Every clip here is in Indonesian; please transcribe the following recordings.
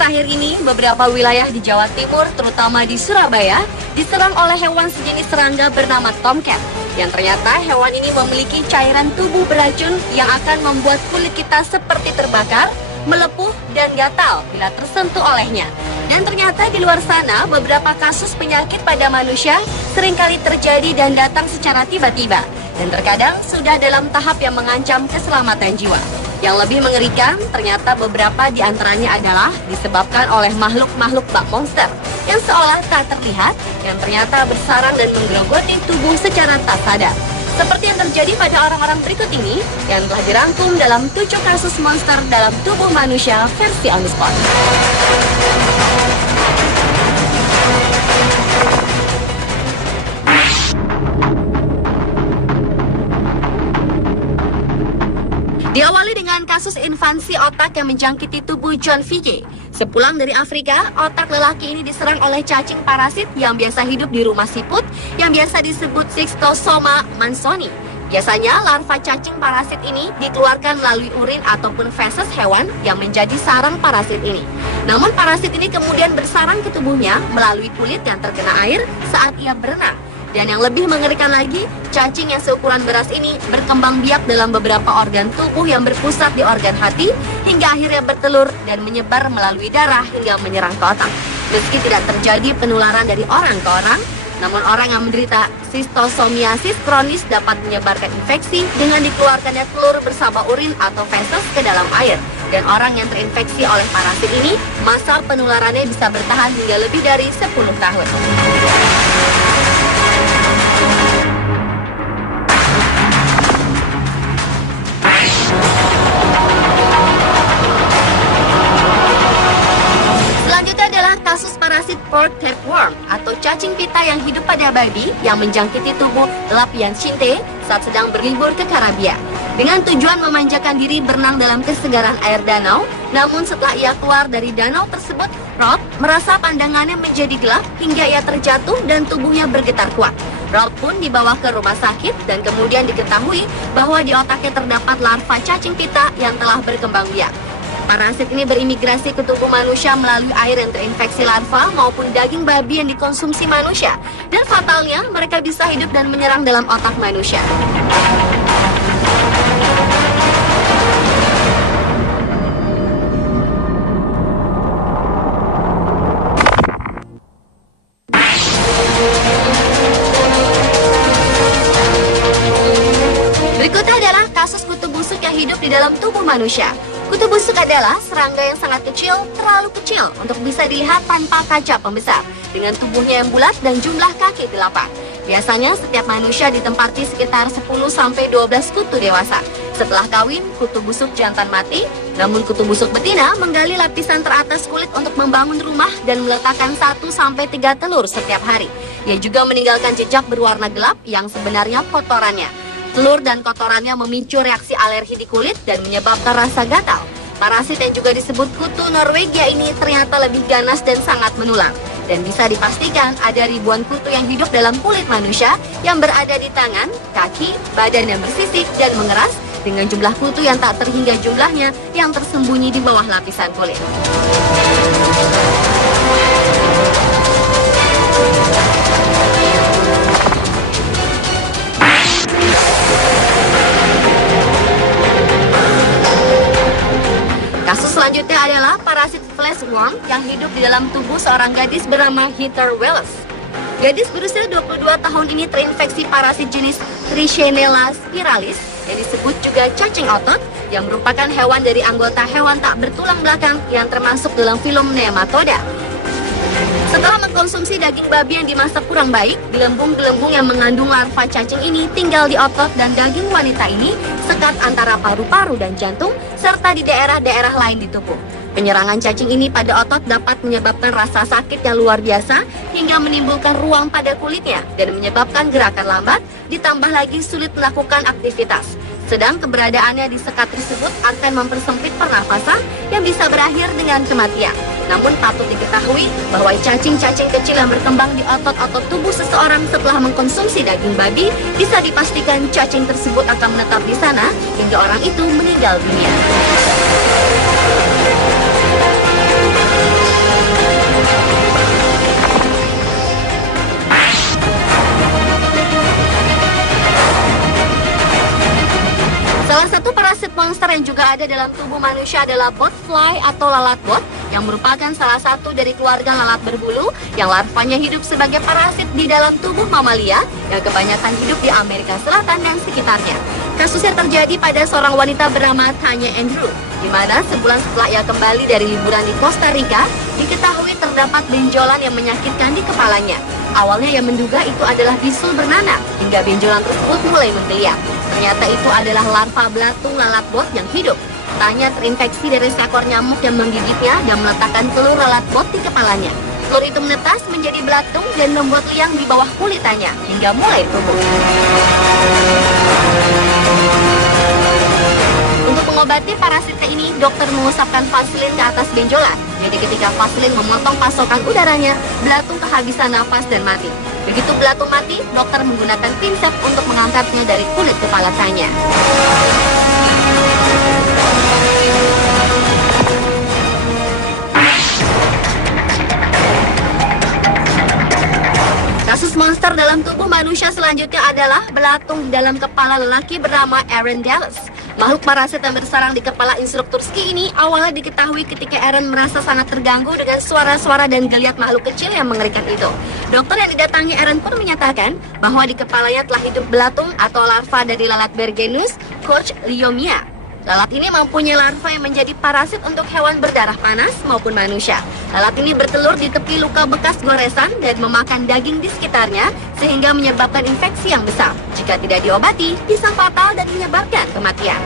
terakhir ini, beberapa wilayah di Jawa Timur, terutama di Surabaya, diserang oleh hewan sejenis serangga bernama tomcat. Yang ternyata hewan ini memiliki cairan tubuh beracun yang akan membuat kulit kita seperti terbakar, melepuh, dan gatal bila tersentuh olehnya. Dan ternyata di luar sana, beberapa kasus penyakit pada manusia seringkali terjadi dan datang secara tiba-tiba. Dan terkadang sudah dalam tahap yang mengancam keselamatan jiwa. Yang lebih mengerikan, ternyata beberapa di antaranya adalah disebabkan oleh makhluk-makhluk bak monster yang seolah tak terlihat, yang ternyata bersarang dan menggerogoti tubuh secara tak sadar. Seperti yang terjadi pada orang-orang berikut ini, yang telah dirangkum dalam 7 kasus monster dalam tubuh manusia versi On The Spot. Diawali dengan kasus invasi otak yang menjangkiti tubuh John Vijay. Sepulang dari Afrika, otak lelaki ini diserang oleh cacing parasit yang biasa hidup di rumah siput yang biasa disebut Schistosoma mansoni. Biasanya larva cacing parasit ini dikeluarkan melalui urin ataupun feses hewan yang menjadi sarang parasit ini. Namun parasit ini kemudian bersarang ke tubuhnya melalui kulit yang terkena air saat ia berenang. Dan yang lebih mengerikan lagi, cacing yang seukuran beras ini berkembang biak dalam beberapa organ tubuh yang berpusat di organ hati hingga akhirnya bertelur dan menyebar melalui darah hingga menyerang ke otak. Meski tidak terjadi penularan dari orang ke orang, namun orang yang menderita sistosomiasis kronis dapat menyebarkan infeksi dengan dikeluarkannya telur bersama urin atau feses ke dalam air. Dan orang yang terinfeksi oleh parasit ini, masa penularannya bisa bertahan hingga lebih dari 10 tahun. Kasus parasit pork tapeworm atau cacing pita yang hidup pada babi yang menjangkiti tubuh Lapian Shinte saat sedang berlibur ke Karibia. Dengan tujuan memanjakan diri berenang dalam kesegaran air danau, namun setelah ia keluar dari danau tersebut, Rob merasa pandangannya menjadi gelap hingga ia terjatuh dan tubuhnya bergetar kuat. Rob pun dibawa ke rumah sakit dan kemudian diketahui bahwa di otaknya terdapat larva cacing pita yang telah berkembang biak. Parasit ini berimigrasi ke tubuh manusia melalui air yang terinfeksi larva maupun daging babi yang dikonsumsi manusia. Dan fatalnya, mereka bisa hidup dan menyerang dalam otak manusia. Berikutnya adalah kasus kutu busuk yang hidup di dalam tubuh manusia. Kutu busuk adalah serangga yang sangat kecil, terlalu kecil untuk bisa dilihat tanpa kaca pembesar, dengan tubuhnya yang bulat dan jumlah kaki 8. Biasanya setiap manusia ditempati sekitar 10-12 kutu dewasa. Setelah kawin, kutu busuk jantan mati, namun kutu busuk betina menggali lapisan teratas kulit untuk membangun rumah dan meletakkan 1-3 telur setiap hari. Ia juga meninggalkan jejak berwarna gelap yang sebenarnya kotorannya. Telur dan kotorannya memicu reaksi alergi di kulit dan menyebabkan rasa gatal. Parasit yang juga disebut kutu Norwegia ini ternyata lebih ganas dan sangat menular. Dan bisa dipastikan ada ribuan kutu yang hidup dalam kulit manusia yang berada di tangan, kaki, badan yang bersisik dan mengeras dengan jumlah kutu yang tak terhingga jumlahnya yang tersembunyi di bawah lapisan kulit. Kasus selanjutnya adalah parasit fleshworm yang hidup di dalam tubuh seorang gadis bernama Heather Wells. Gadis berusia 22 tahun ini terinfeksi parasit jenis Trichinella spiralis yang disebut juga cacing otot yang merupakan hewan dari anggota hewan tak bertulang belakang yang termasuk dalam film Nematoda. Setelah mengkonsumsi daging babi yang dimasak kurang baik, gelembung-gelembung yang mengandung larva cacing ini tinggal di otot dan daging wanita ini sekat antara paru-paru dan jantung, serta di daerah-daerah lain di tubuh. Penyerangan cacing ini pada otot dapat menyebabkan rasa sakit yang luar biasa hingga menimbulkan ruang pada kulitnya dan menyebabkan gerakan lambat, ditambah lagi sulit melakukan aktivitas. Sedang keberadaannya di sekat tersebut akan mempersempit pernafasan yang bisa berakhir dengan kematian. Namun patut diketahui bahwa cacing-cacing kecil yang berkembang di otot-otot tubuh seseorang setelah mengkonsumsi daging babi bisa dipastikan cacing tersebut akan menetap di sana hingga orang itu meninggal dunia. Salah satu parasit monster yang juga ada dalam tubuh manusia adalah botfly atau lalat bot, yang merupakan salah satu dari keluarga lalat berbulu yang larvanya hidup sebagai parasit di dalam tubuh mamalia yang kebanyakan hidup di Amerika Selatan dan sekitarnya. Kasusnya terjadi pada seorang wanita bernama Tanya Andrew, di mana sebulan setelah ia kembali dari liburan di Costa Rica, diketahui terdapat benjolan yang menyakitkan di kepalanya. Awalnya ia menduga itu adalah bisul bernanah, hingga benjolan tersebut mulai menggeliat. Ternyata itu adalah larva belatung lalat bot yang hidup. Tanya terinfeksi dari seekor nyamuk yang menggigitnya dan meletakkan telur lalat bot di kepalanya. Telur itu menetas menjadi belatung dan membuat liang di bawah kulit Tanya hingga mulai tumbuh. Untuk mengobati parasitnya ini, dokter mengusapkan vaselin ke atas benjolan. Jadi ketika vaselin memotong pasokan udaranya, belatung kehabisan nafas dan mati. Begitu belatung mati, dokter menggunakan pincet untuk mengangkatnya dari kulit kepala Tanya. Kasus monster dalam tubuh manusia selanjutnya adalah belatung di dalam kepala lelaki bernama Aaron Dallas. Makhluk parasit yang bersarang di kepala instruktur ski ini awalnya diketahui ketika Aaron merasa sangat terganggu dengan suara-suara dan geliat makhluk kecil yang mengerikan itu. Dokter yang didatangi Aaron pun menyatakan bahwa di kepalanya telah hidup belatung atau larva dari lalat Bergenus Kochliomia. Lalat ini mempunyai larva yang menjadi parasit untuk hewan berdarah panas maupun manusia. Lalat ini bertelur di tepi luka bekas goresan dan memakan daging di sekitarnya sehingga menyebabkan infeksi yang besar. Jika tidak diobati, bisa fatal dan menyebabkan kematian.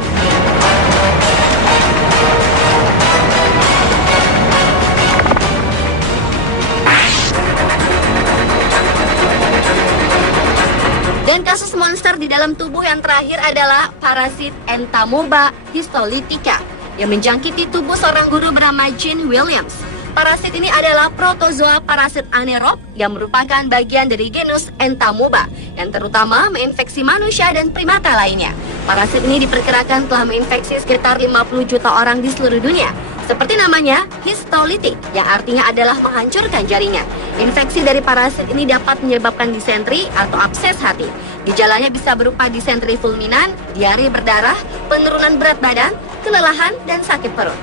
Dan kasus monster di dalam tubuh yang terakhir adalah parasit Entamoeba histolytica yang menjangkiti tubuh seorang guru bernama Gene Williams. Parasit ini adalah protozoa parasit anaerob yang merupakan bagian dari genus Entamoeba yang terutama menginfeksi manusia dan primata lainnya. Parasit ini diperkirakan telah menginfeksi sekitar 50 juta orang di seluruh dunia. Seperti namanya, histolytic, yang artinya adalah menghancurkan jaringan. Infeksi dari parasit ini dapat menyebabkan disentri atau abses hati. Gejalanya bisa berupa disentri fulminan, diare berdarah, penurunan berat badan, kelelahan, dan sakit perut.